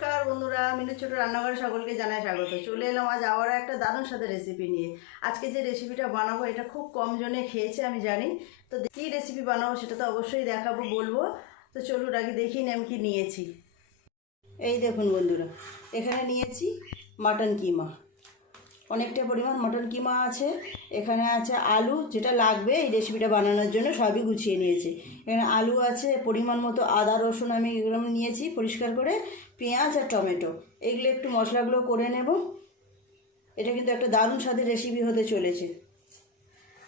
নমস্কার বন্ধুরা, মিনু ছোট রান্নাঘরে সকলকে জানাই স্বাগত। চলে এলাম আজ আবার একটা দারুণ সাথে রেসিপি নিয়ে। আজকে যে রেসিপিটা বানাবো, এটা খুব কম জনে খেয়েছে, আমি জানি। তো কী রেসিপি বানাবো সেটা তো অবশ্যই দেখাবো, বলব। তো চলুন আগে দেখিয়ে নিই আমি কি নিয়েছি। এই দেখুন বন্ধুরা, এখানে নিয়েছি মাটন কিমা। অনেকটা পরিমাণ মটন কিমা আছে। এখানে আছে আলু, যেটা লাগবে এই রেসিপিটা বানানোর জন্য সবই গুছিয়ে নিয়েছি। এখানে আলু আছে, পরিমাণ মতো আদা, রসুন আমি এগুলো নিয়েছি পরিষ্কার করে, পেঁয়াজ আর টমেটো। এগুলো একটু মশলাগুলো করে নেব। এটা কিন্তু একটা দারুণ স্বাদের রেসিপি হতে চলেছে।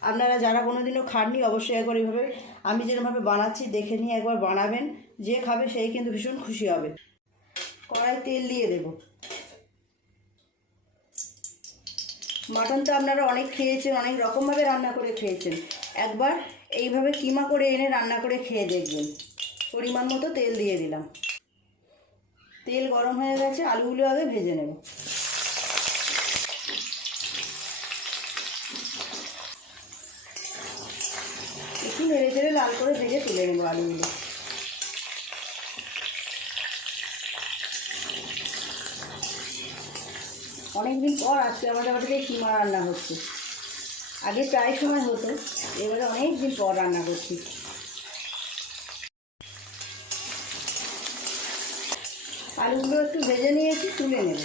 আপনারা যারা কোনো দিনও খাননি, অবশ্যই একবার এইভাবে আমি যেরকমভাবে বানাচ্ছি, দেখে নিয়ে একবার বানাবেন। যে খাবে সেই কিন্তু ভীষণ খুশি হবে। কড়াই তেল দিয়ে দেবো। মাটন তো আপনারা অনেক খেয়েছেন, অনেক রকমভাবে রান্না করে খেয়েছেন। একবার এইভাবে কিমা করে এনে রান্না করে খেয়ে দেখবেন। পরিমাণ মতো তেল দিয়ে দিলাম। তেল গরম হয়ে গেছে, আলুগুলো আগে ভেজে নেব। একটু নেড়ে চেড়ে লাল করে ভেজে তুলে নেব আলুগুলো। অনেকদিন পর আজকে আমাদের বাড়িতে কিমা রান্না হচ্ছে। আগে প্রায় সময় হতো, এবারে অনেক দিন পর রান্না করছি। আলুগুলো একটু ভেজে নিয়েছি, তুলে নেব।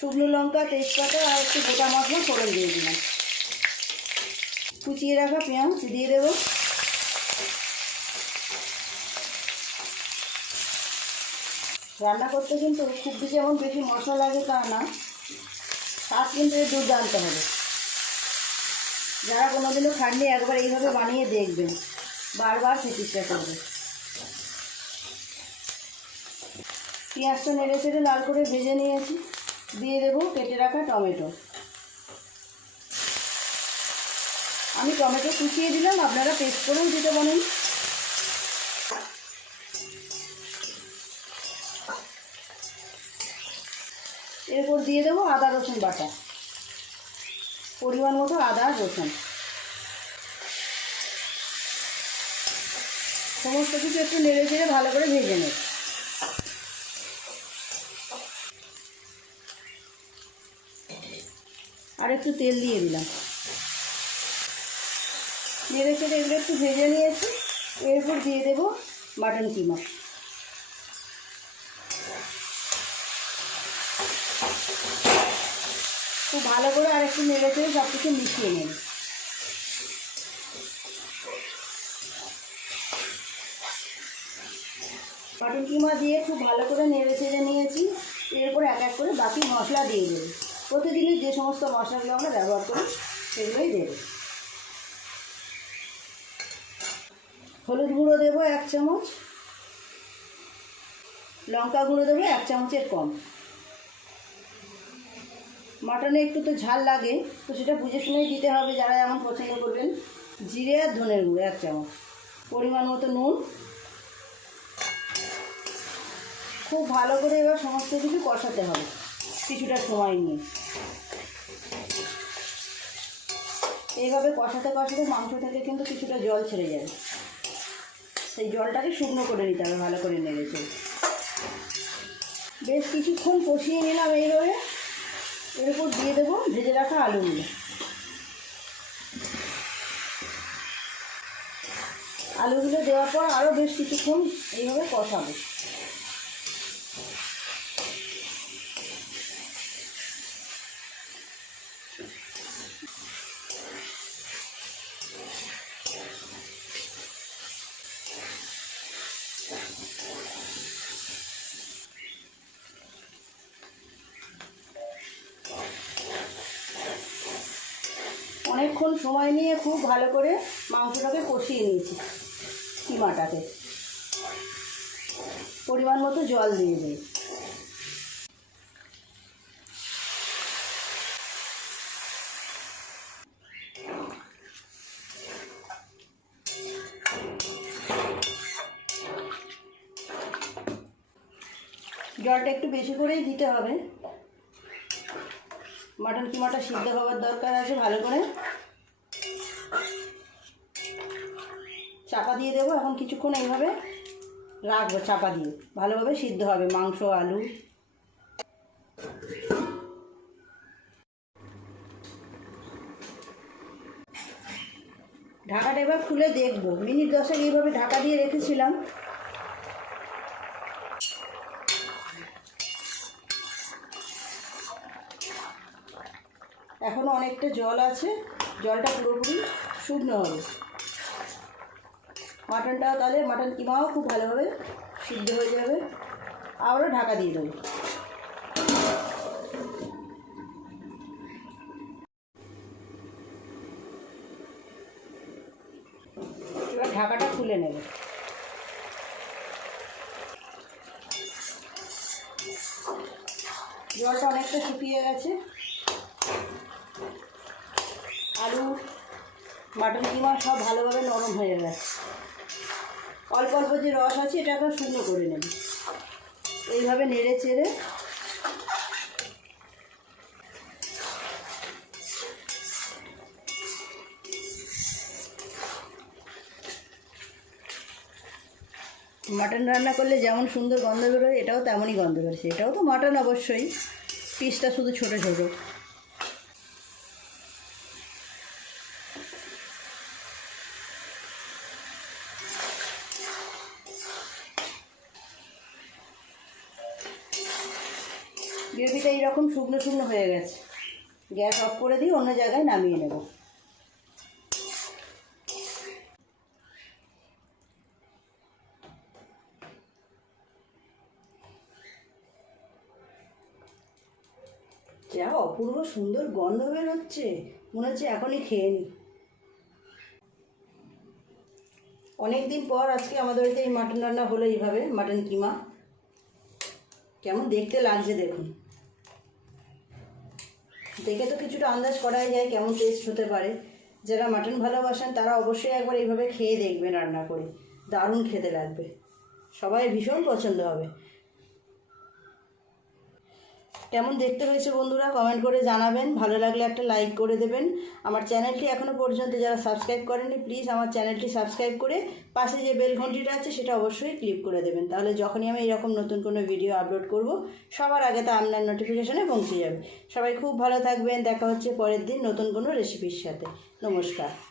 শুকনো লঙ্কা, তেজপাতা আর একটু গোটা মশলা ফোড়ন দিয়ে দিলাম। কুচিয়ে রাখা পেঁয়াজ দিয়ে দেবো। রান্না করতে কিন্তু খুব বেশি যেমন বেশি মশলা লাগে তা না। স্বাদ কিন্তু দুর্দান্ত হবে। যারা কোনোদিনও খাননি, একবার এইভাবে বানিয়ে দেখবেন। বারবার ইচ্ছা করবে। পেঁয়াজটা নেড়ে চেড়ে লাল করে ভেজে নিয়েছি। দিয়ে দেবো, কেটে রাখা টমেটো। আমি টমেটো কুচিয়ে দিলাম, আপনারা পেস্ট করেও দিতে পারেন। এরপর দিয়ে দেবো আদা, রসুন বাটা। পরিমাণ মতো আদা রসুন। সমস্ত কিছু একটু নেড়ে চেড়ে ভালো করে ভেজে নেব। একটু তেল দিয়ে দিলাম। নেড়ে চেড়ে এগুলো একটু ভেজে নিয়েছি। এরপর দিয়ে দেবো মাটন কিমা। খুব ভালো করে আর একটু নেড়ে চেড়ে সব কিছু মিশিয়ে নেব। মাটন কিমা দিয়ে খুব ভালো করে নেড়ে চেড়ে নিয়েছি। এরপর এক এক করে বাকি মশলা দিয়ে দেবো। প্রতিদিনই যে সমস্ত মশলাগুলো আমরা ব্যবহার করি, সেগুলোই দেবো। হলুদ গুঁড়ো দেবো এক চামচ। লঙ্কা গুঁড়ো দেবো এক চামচের কম। মাটনে একটু তো ঝাল লাগে, তো সেটা বুঝে শুনেই দিতে হবে যারা যেমন পছন্দ করবেন। জিরে আর ধনের গুঁড়ো এক চামচ। পরিমাণ মতো নুন। খুব ভালো করে এবার সমস্ত কিছু কষাতে হবে, কিছুটা সময় নিয়ে। এইভাবে কষাতে কষাতে মাংস থেকে কিন্তু কিছুটা জল ছেড়ে যায়। সেই জলটাকে শুকনো করে নিতে হবে, ভালো করে নেড়েছে বেশ কিছুক্ষণ কষিয়ে নিলাম এইভাবে। এরপর দিয়ে দেবো ভেজে রাখা আলু আলুগুলো। আলুগুলো দেওয়ার পর আরও বেশ কিছুক্ষণ এইভাবে কষাবো। অনেকক্ষণ সময় নিয়ে খুব ভালো করে মাংসটাকে কষিয়ে নিয়েছি কিমাটাকে পরিমাণ মতো জল দিয়ে দিই। জলটা একটু বেশি করেই দিতে হবে। মাটন কিমাটা সিদ্ধ হওয়ার দরকার আছে ভালো করে। চাপা দিয়ে দেবো। এখন কিছুক্ষণ এইভাবে রাখব চাপা দিয়ে। ভালোভাবে সিদ্ধ হবে মাংস, আলু। ঢাকাটা এবার খুলে দেখব। মিনিট দশেক এইভাবে ঢাকা দিয়ে রেখেছিলাম। এখনও অনেকটা জল আছে। জলটা পুরোপুরি শুকনো হবে। মাটনটাও তাহলে মাটন কিমাও খুব ভালোভাবে সিদ্ধ হয়ে যাবে। আবারও ঢাকা দিয়ে দেবো। এবার ঢাকাটা খুলে নেবে। জলটা অনেকটা শুকিয়ে গেছে। আলু, মাটন কিমা সব ভালোভাবে নরম হয়ে গেছে। অল্প অল্প যে রস আছে, এটা এখন শুকনো করে নেব। এইভাবে নেড়ে চেড়ে। মাটন রান্না করলে যেমন সুন্দর গন্ধ বেরোয়, এটাও তেমনই গন্ধ বেরোচ্ছে এটাও তো মাটন অবশ্যই। পিসটা শুধু ছোটো ছোটো। গ্রেভিটা এইরকম শুকনো শুকনো হয়ে গেছে। গ্যাস অফ করে দিয়ে অন্য জায়গায় নামিয়ে নেব। যা অপূর্ব সুন্দর গন্ধ বেরোচ্ছে। মনে হচ্ছে এখনই খেয়ে নি। অনেকদিন পর আজকে আমাদের বাড়িতে এই মাটন রান্না হলো এইভাবে, মাটন কিমা। কেমন দেখতে লাগছে দেখুন। দেখে তো কিছুটা আন্দাজ করাই যায় কেমন টেস্ট হতে পারে। যারা মাটন ভালোবাসেন, তারা অবশ্যই একবার এইভাবে খেয়ে দেখবেন রান্না করে। দারুণ খেতে লাগবে। সবাই ভীষণ পছন্দ হবে। কেমন দেখতে হয়েছে বন্ধুরা কমেন্ট করে জানাবেন। ভালো লাগলে একটা লাইক করে দেবেন। আমার চ্যানেলটি এখনও পর্যন্ত যারা সাবস্ক্রাইব করেনি প্লিজ আমার চ্যানেলটি সাবস্ক্রাইব করে পাশে যে বেল ঘন্টিটা আছে, সেটা অবশ্যই ক্লিক করে দেবেন। তাহলে যখনই আমি এরকম নতুন কোনো ভিডিও আপলোড করব, সবার আগে তা আপনার নোটিফিকেশনে পৌঁছে যাবে। সবাই খুব ভালো থাকবেন। দেখা হচ্ছে পরের দিন নতুন কোনো রেসিপির সাথে। নমস্কার।